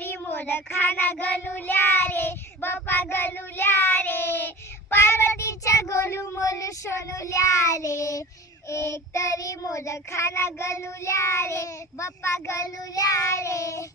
तरी मोदकाना गणुल्या रे बाप्पा गणुल्या रे पार्वतीच्या गोलू मोलू सोनुल्या रे एक तरी मोदकाना गणुल्या रे बाप्पा गणुल्या रे